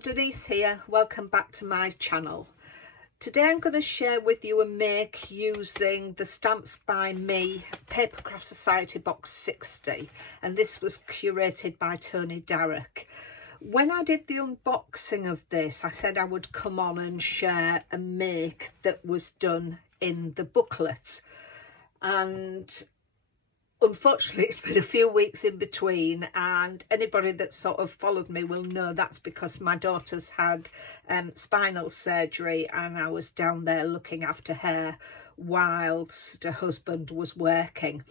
Hello, Denise here. Welcome back to my channel. Today I'm going to share with you a make using the Stamps by Me Papercraft Society Box 60, and this was curated by Toni, Darroch. When I did the unboxing of this, I said I would come on and share a make that was done in the booklet, and unfortunately it's been a few weeks in between, and anybody that sort of followed me will know that's because my daughter's had spinal surgery and I was down there looking after her whilst her husband was working.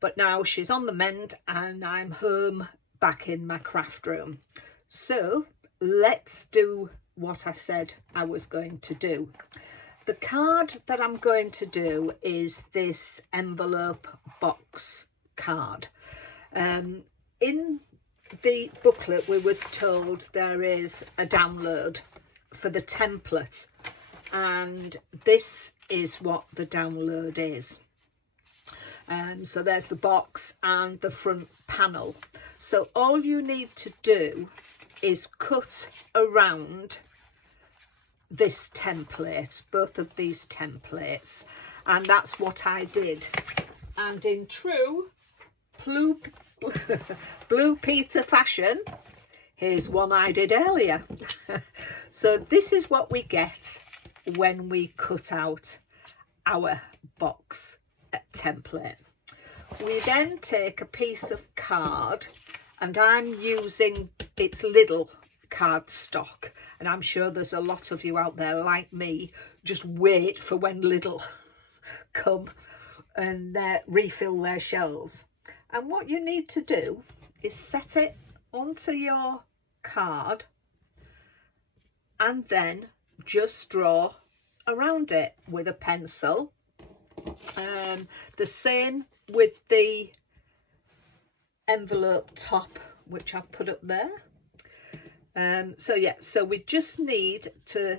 But now she's on the mend and I'm home back in my craft room. So let's do what I said I was going to do. The card that I'm going to do is this envelope box card. In the booklet we was told there is a download for the template, and this is what the download is. So there's the box and the front panel. So all you need to do is cut around this template, both of these templates, and that's what I did. And in true Blue Peter fashion, here's one I did earlier. So this is what we get when we cut out our box template. We then take a piece of card, and I'm using its little cardstock, and I'm sure there's a lot of you out there like me just wait for when Lidl come and refill their shelves. And what you need to do is set it onto your card and then just draw around it with a pencil. The same with the envelope top, which I've put up there. So we just need to,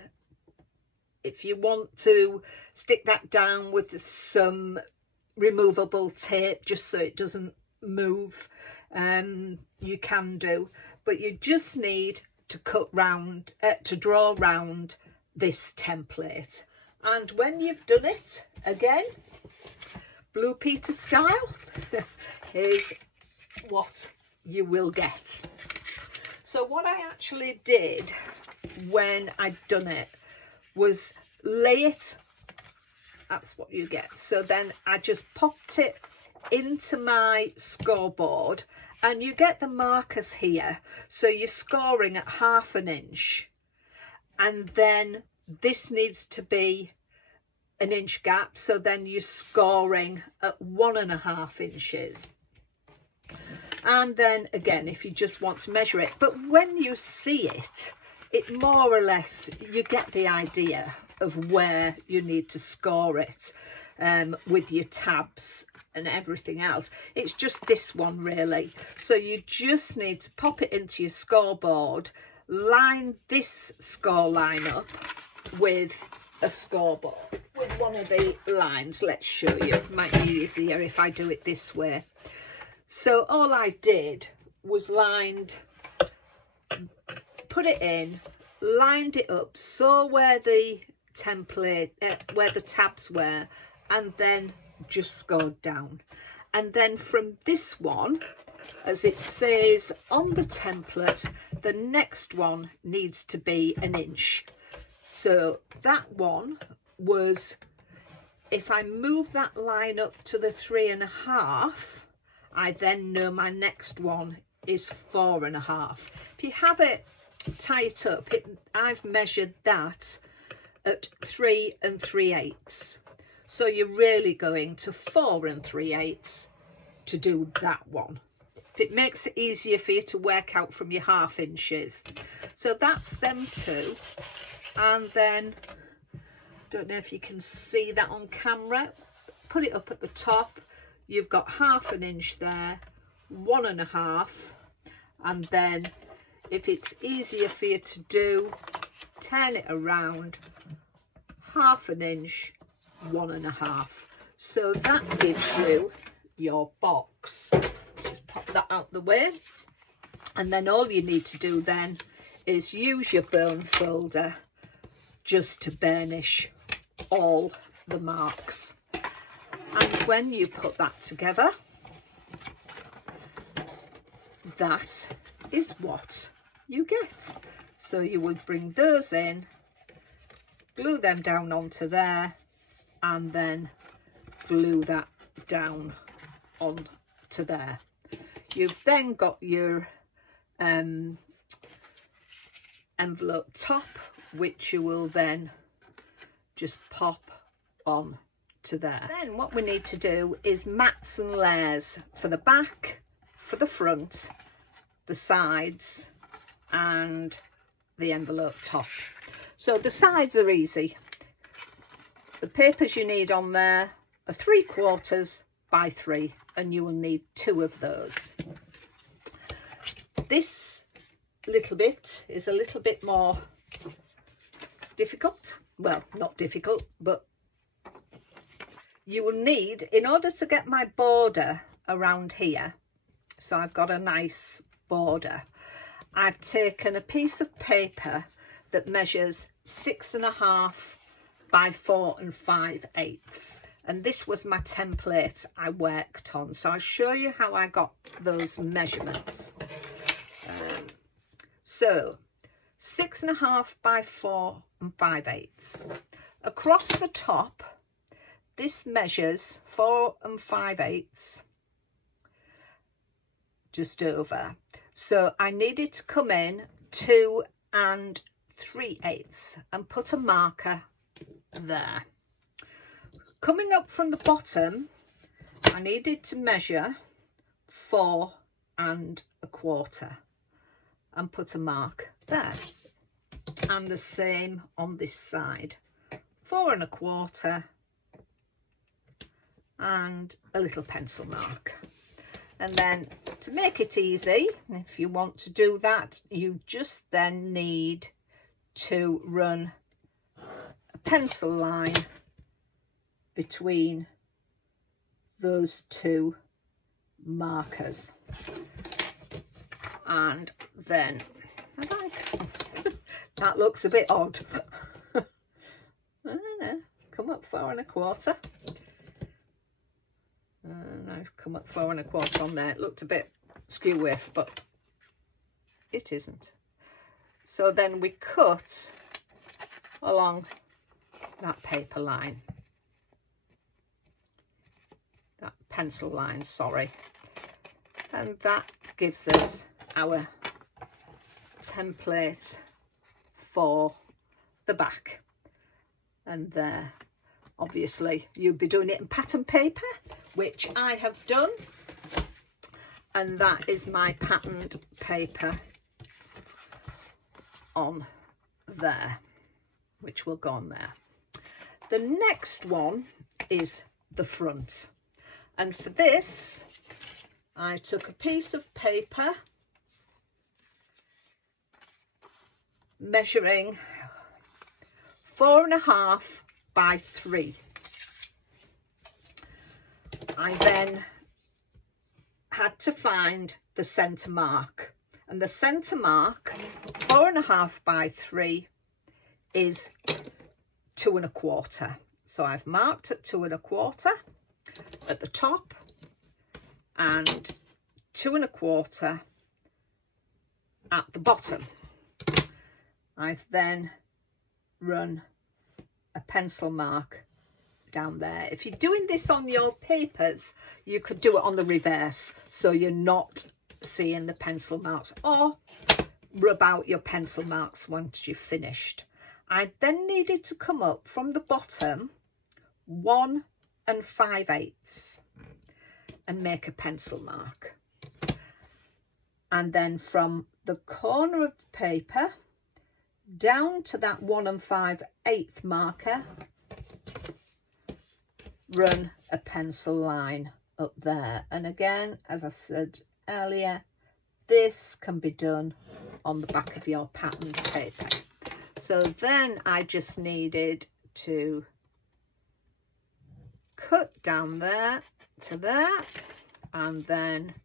if you want to stick that down with some removable tape just so it doesn't move, you can do, but you just need to draw round this template. And when you've done it, again, Blue Peter style, here's what you will get. So what I actually did when I'd done it was lay it, that's what you get. So then I just popped it into my scoreboard, and you get the markers here. So you're scoring at 1/2 inch, and then this needs to be 1 inch gap. So then you're scoring at 1.5 inches. And then again, if you just want to measure it, but when you see it, it more or less, you get the idea of where you need to score it with your tabs and everything else. It's just this one really. So you just need to pop it into your scoreboard, line this score line up with a scoreboard, with one of the lines. Let's show you, it might be easier if I do it this way. So all I did was put it in, lined it up, saw where the template, where the tabs were, and then just scored down. And then from this one, as it says on the template, the next one needs to be 1 inch. So that one was, if I move that line up to the 3.5, I then know my next one is 4.5. If you have it, tie it up, I've measured that at 3 3/8. So you're really going to 4 3/8 to do that one. If it makes it easier for you to work out from your 1/2 inches. So that's them two. And then, don't know if you can see that on camera, put it up at the top. You've got 1/2 inch there, 1.5, and then if it's easier for you to do, turn it around, 1/2 inch, 1.5. So that gives you your box. Just pop that out the way, and then all you need to do then is use your bone folder just to burnish all the marks. And when you put that together, that is what you get. So you would bring those in, glue them down onto there, and then glue that down onto there. You've then got your envelope top, which you will then just pop on to there. Then what we need to do is mats and layers for the back, for the front, the sides and the envelope top. So the sides are easy. The papers you need on there are 3/4 by 3, and you will need 2 of those. This little bit is a little bit more difficult. Well, not difficult, but you will need, in order to get my border around here, so I've got a nice border, I've taken a piece of paper that measures 6.5 by 4 5/8, and this was my template I worked on, so I'll show you how I got those measurements. So 6.5 by 4 5/8. Across the top, this measures 4 5/8, just over. So I needed to come in 2 3/8 and put a marker there. Coming up from the bottom, I needed to measure 4 1/4 and put a mark there. And the same on this side, 4 1/4 and a little pencil mark. And then to make it easy, if you want to do that, you just then need to run a pencil line between those 2 markers. And then that looks a bit odd. I don't know, come up 4 1/4. And I've come up 4 1/4 on there. It looked a bit skew-whiff, but it isn't. So then we cut along that paper line, that pencil line, sorry, and that gives us our template for the back. And there, obviously you'd be doing it in pattern paper, which I have done, and that is my patterned paper on there, which will go on there. The next one is the front, and for this I took a piece of paper measuring 4 1/2 by 3. I then had to find the centre mark, and the centre mark, 4 1/2 by 3, is 2 1/4. So I've marked at 2 1/4 at the top and 2 1/4 at the bottom. I've then run a pencil mark down there. If you're doing this on your papers, you could do it on the reverse, so you're not seeing the pencil marks, or rub out your pencil marks once you've finished. I then needed to come up from the bottom 1 5/8 and make a pencil mark, and then from the corner of the paper down to that 1 5/8 marker, run a pencil line up there. And again, as I said earlier, this can be done on the back of your patterned paper. So then I just needed to cut down there to there, and then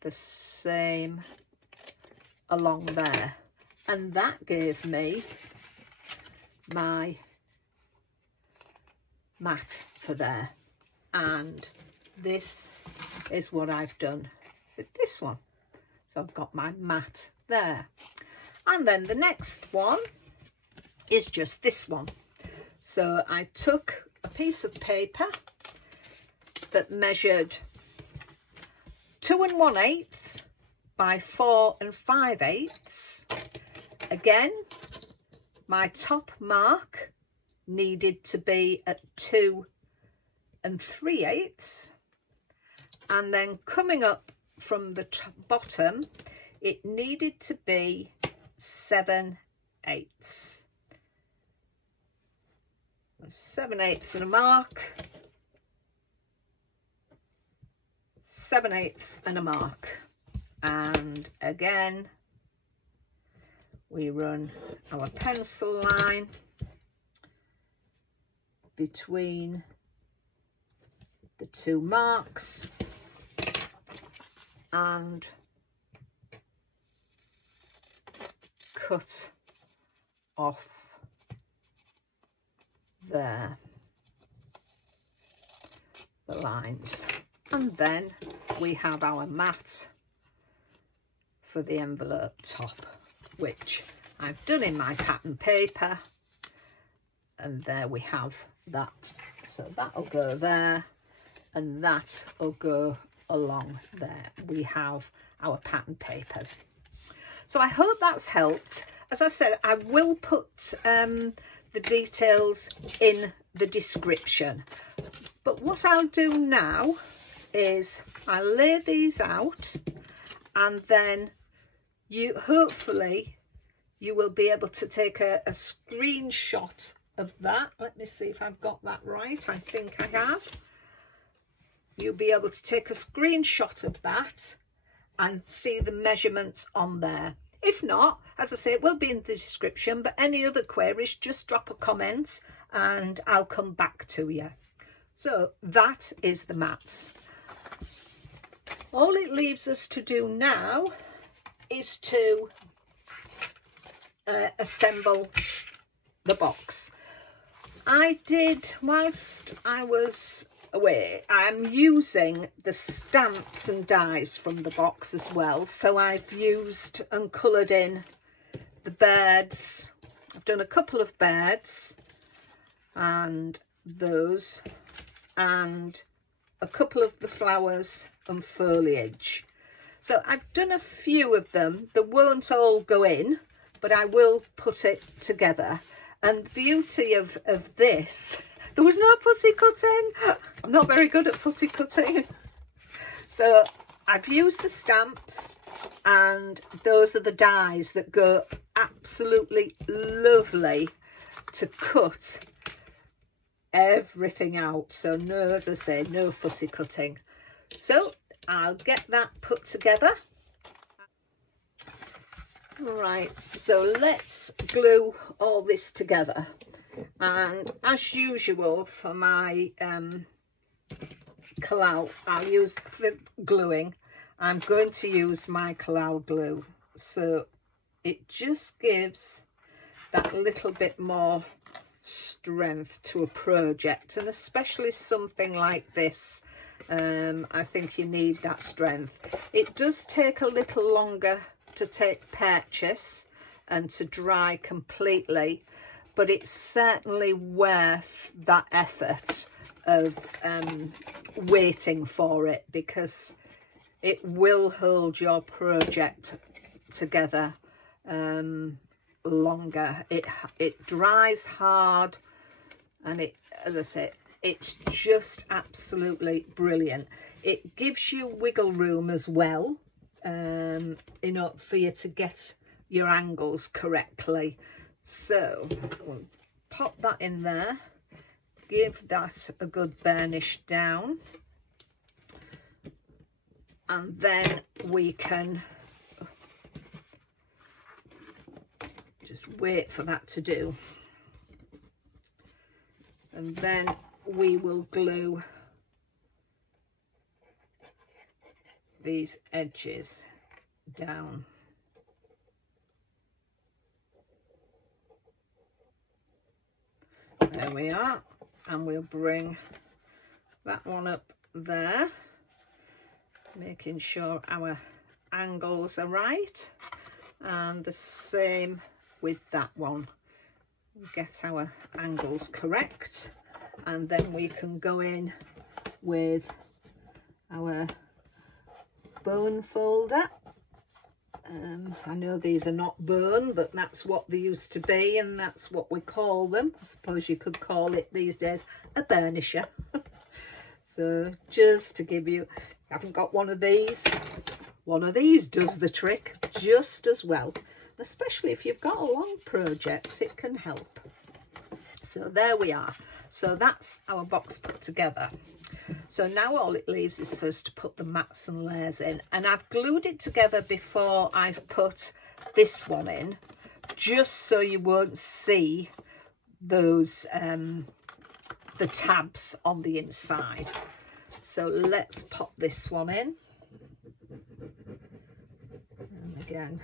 the same along there, and that gave me my mat for there. And this is what I've done with this one. So I've got my mat there. And then the next one is just this one. So I took a piece of paper that measured 2 1/8 by 4 5/8. Again, my top mark needed to be at 2 3/8, and then coming up from the bottom it needed to be 7/8. 7/8 and a mark, 7/8 and a mark, and again we run our pencil line between the two marks and cut off there the lines, and then we have our mat for the envelope top, which I've done in my pattern paper, and there we have that. So that'll go there and that will go along there. We have our pattern papers. So I hope that's helped. As I said, I will put the details in the description, but what I'll do now is I'll lay these out, and then hopefully you will be able to take a screenshot of that. Let me see if I've got that right. I think I have. You'll be able to take a screenshot of that and see the measurements on there. If not, as I say, it will be in the description, but any other queries, just drop a comment and I'll come back to you. So that is the mats. All it leaves us to do now is to assemble the box. I did, whilst I was away, I'm using the stamps and dies from the box as well. So I've used and coloured in the birds. I've done a couple of birds and those, and a couple of the flowers and foliage. So I've done a few of them. They won't all go in, but I will put it together. And the beauty of this, there was no pussy cutting. I'm not very good at pussy cutting. So I've used the stamps, and those are the dies that go absolutely lovely to cut everything out. So no, as I say, no fussy cutting. So I'll get that put together. Right, so let's glue all this together, and as usual for my collal, I'll use the gluing. I'm going to use my collal glue, so it just gives that little bit more strength to a project, and especially something like this. I think you need that strength. It does take a little longer to take purchase and to dry completely, but it's certainly worth that effort of waiting for it, because it will hold your project together longer. It dries hard, and it, as I say, it's just absolutely brilliant. It gives you wiggle room as well, you know, for you to get your angles correctly. So we'll pop that in there, give that a good burnish down, and then we can just wait for that to do, and then we will glue these edges down There we are, and we'll bring that one up there, making sure our angles are right, and the same with that one. We get our angles correct, and then we can go in with our bone folder. I know these are not bone, but that's what they used to be, and that's what we call them. I suppose you could call it these days a burnisher. So just to give you, I haven't got one of these does the trick just as well, especially if you've got a long project, it can help. So there we are. So that's our box put together. So now all it leaves is for us to put the mats and layers in, and I've glued it together before I've put this one in, just so you won't see those the tabs on the inside. So let's pop this one in, and again,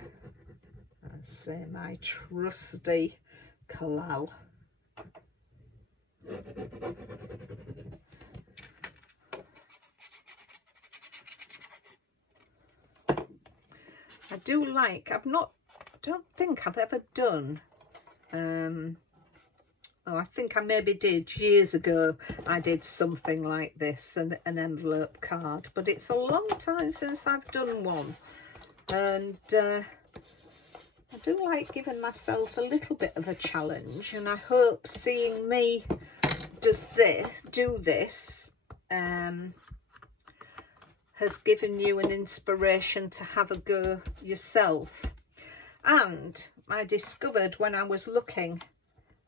I say my trusty collal. I do like, I don't think I've ever done, oh, I think I maybe did years ago. I did something like this, an envelope card, but it's a long time since I've done one, and I do like giving myself a little bit of a challenge, and I hope seeing me do this has given you an inspiration to have a go yourself. And I discovered when I was looking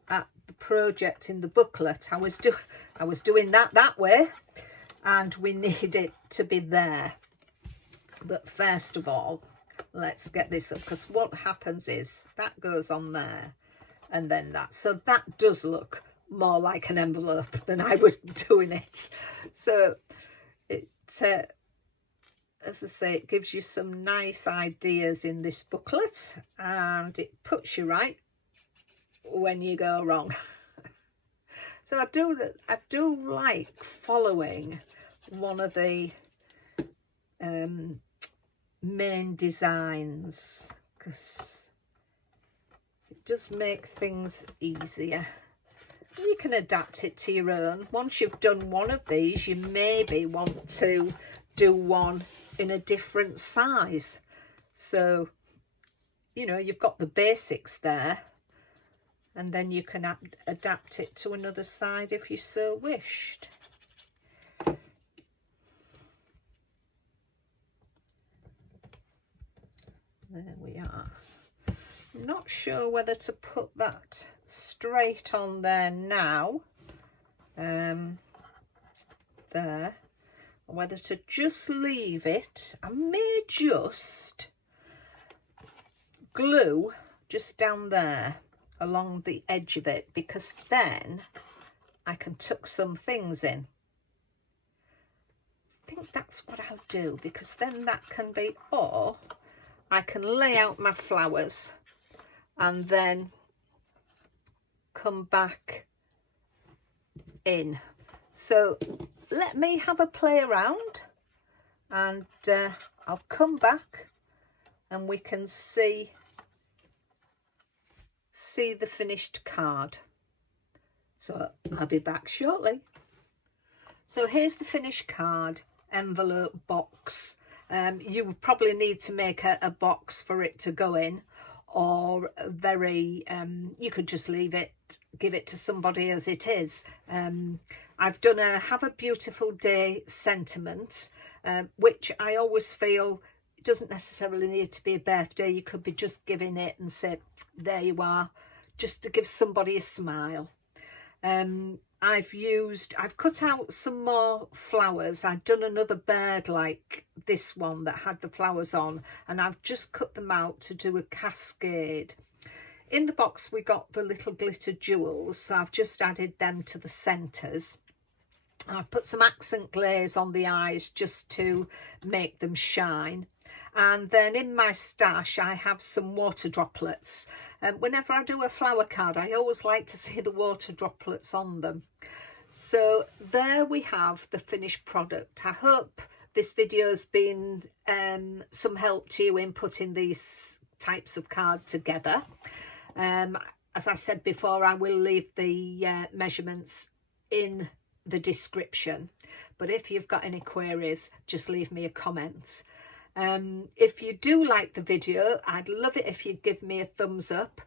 at the project in the booklet, I was doing that way, and we need it to be there. But first of all, let's get this up, because what happens is that goes on there, and then that, so that does look more like an envelope than I was doing it. So it as I say, it gives you some nice ideas in this booklet, and it puts you right when you go wrong. So I do like following one of the main designs, because it does make things easier. You can adapt it to your own. Once you've done one of these, you maybe want to do one in a different size. So, you know, you've got the basics there, and then you can adapt it to another side if you so wished. There we are. I'm not sure whether to put that straight on there now, there, or whether to just leave it. I may just glue just down there along the edge of it, because then I can tuck some things in. I think that's what I'll do, because then that can be, or I can lay out my flowers and then come back in. So let me have a play around, and I'll come back and we can see the finished card. So I'll be back shortly. So here's the finished card, envelope box. You would probably need to make a box for it to go in, or you could just leave it, give it to somebody as it is. I've done a have a beautiful day sentiment, which I always feel it doesn't necessarily need to be a birthday. You could be just giving it and say, there you are, just to give somebody a smile. I've cut out some more flowers. I've done another bird like this one that had the flowers on, and I've just cut them out to do a cascade. In the box we got the little glitter jewels, so I've just added them to the centres. I've put some accent glaze on the eyes just to make them shine. And then in my stash I have some water droplets. Whenever I do a flower card, I always like to see the water droplets on them. So there we have the finished product. I hope this video has been some help to you in putting these types of card together. As I said before, I will leave the measurements in the description, but if you've got any queries, just leave me a comment. If you do like the video, I'd love it if you'd give me a thumbs up,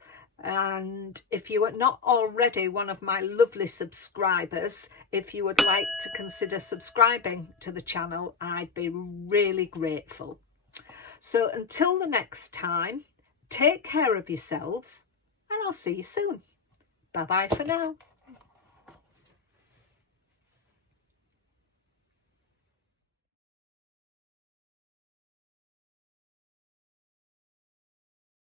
and if you are not already one of my lovely subscribers, if you would like to consider subscribing to the channel, I'd be really grateful. So until the next time, take care of yourselves, and I'll see you soon. Bye bye for now.